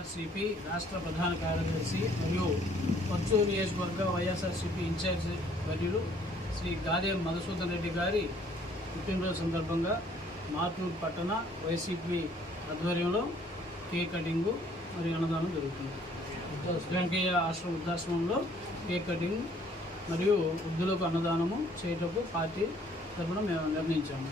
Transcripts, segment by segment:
వైఎస్ఆర్సిపి రాష్ట్ర ప్రధాన కార్యదర్శి మరియు పచ్చూరు నియోజకవర్గ వైఎస్ఆర్సిపి ఇన్ఛార్జ్ వర్యులు శ్రీ గాదే మధుసూదన్ రెడ్డి గారి పుట్టినరోజు సందర్భంగా మార్టూరు పట్టణ వైసీపీ ఆధ్వర్యంలో కేక్ కటింగు మరియు అన్నదానం జరుగుతుంది. వెంకయ్య ఆశ్రమ వృద్ధాశ్రమంలో కేక్ కటింగ్ మరియు వృద్ధులకు అన్నదానము చేయటకు పార్టీ తరఫున మేము నిర్ణయించాము.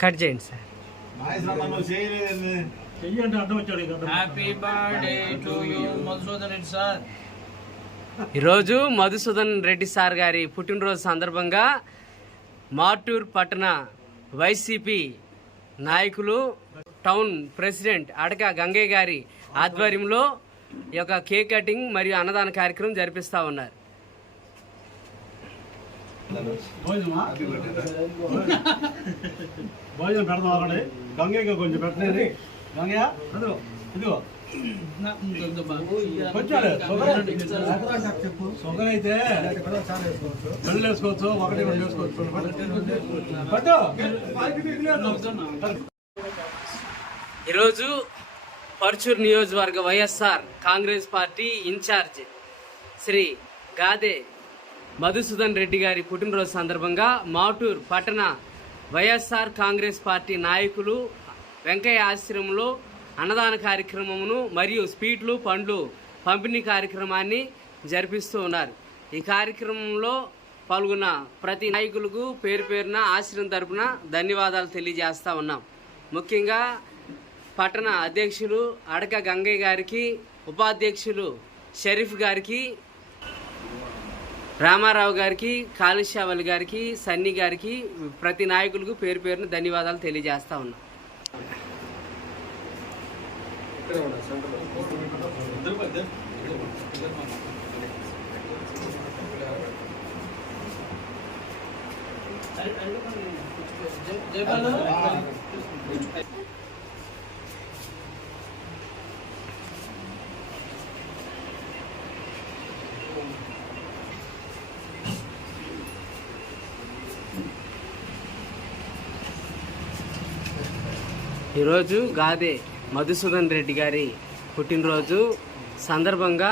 కట్ చేయండి సార్. ఈరోజు మధుసూదన్ రెడ్డి సార్ గారి పుట్టినరోజు సందర్భంగా మార్టూర్ పట్టణ వైసీపీ నాయకులు టౌన్ ప్రెసిడెంట్ అడక గంగయ్య గారి ఆధ్వర్యంలో ఈ యొక్క కేక్ కటింగ్ మరియు అన్నదాన కార్యక్రమం జరిపిస్తా ఉన్నారు. భోజనమా? భోజనం పెడదాం ఆల్రెడీ. గంగయ్య కొంచెం పెట్టలేదు. గంగయ్య అదిగో ఇదిగో. షుగర్ అయితే రెండు వేసుకోవచ్చు ఒకటి రెండు వేసుకోవచ్చు ఈరోజు పర్చూర్ నియోజకవర్గ వైఎస్ఆర్ కాంగ్రెస్ పార్టీ ఇన్ఛార్జ్ శ్రీ గాదే మధుసూదన్ రెడ్డి గారి పుట్టినరోజు సందర్భంగా మాటూర్ పట్టణ వైఎస్ఆర్ కాంగ్రెస్ పార్టీ నాయకులు వెంకయ్య ఆశ్రమంలో అన్నదాన కార్యక్రమమును మరియు స్వీట్లు పండ్లు పంపిణీ కార్యక్రమాన్ని జరిపిస్తూ ఉన్నారు. ఈ కార్యక్రమంలో పాల్గొన్న ప్రతి నాయకులకు పేరు పేరున ఆశ్రమం తరపున ధన్యవాదాలు తెలియజేస్తూ ఉన్నాం. ముఖ్యంగా పట్టణ అధ్యక్షులు అడక గంగయ్య గారికి ఉపాధ్యక్షులు షరీఫ్ గారికి రామారావు గారికి కాళేశ్వరి గారికి సన్నీ గారికి ప్రతి నాయకులకు పేరు పేరున ధన్యవాదాలు తెలియజేస్తా ఉన్నాం. జయపాల్ ఈరోజు గాదే మధుసూదన్ రెడ్డి గారి పుట్టినరోజు. సందర్భంగా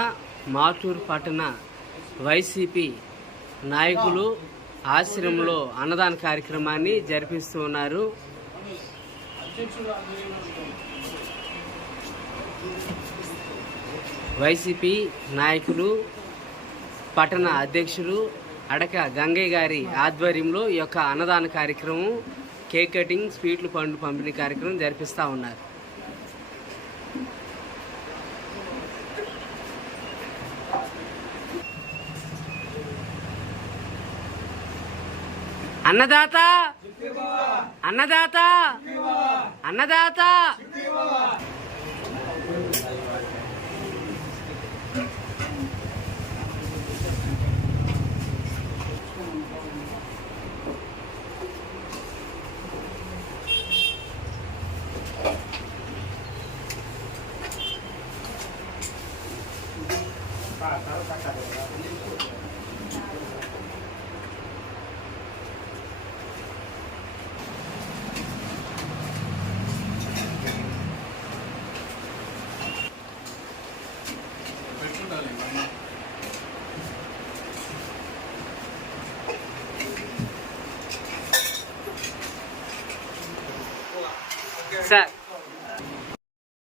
మాటూరు పట్టణ వైసీపీ నాయకులు ఆశ్రమంలో అన్నదాన కార్యక్రమాన్ని జరిపిస్తూ ఉన్నారు. వైసీపీ నాయకులు పట్టణ అధ్యక్షులు అడక గంగయ్య గారి ఆధ్వర్యంలో ఈ యొక్క అన్నదాన కార్యక్రమం కేక్ కటింగ్ స్వీట్లు పండ్లు పంపిణీ కార్యక్రమం జరిపిస్తూ ఉన్నారు. అన్నదాత! అన్నదాత! అన్నదాత! సార్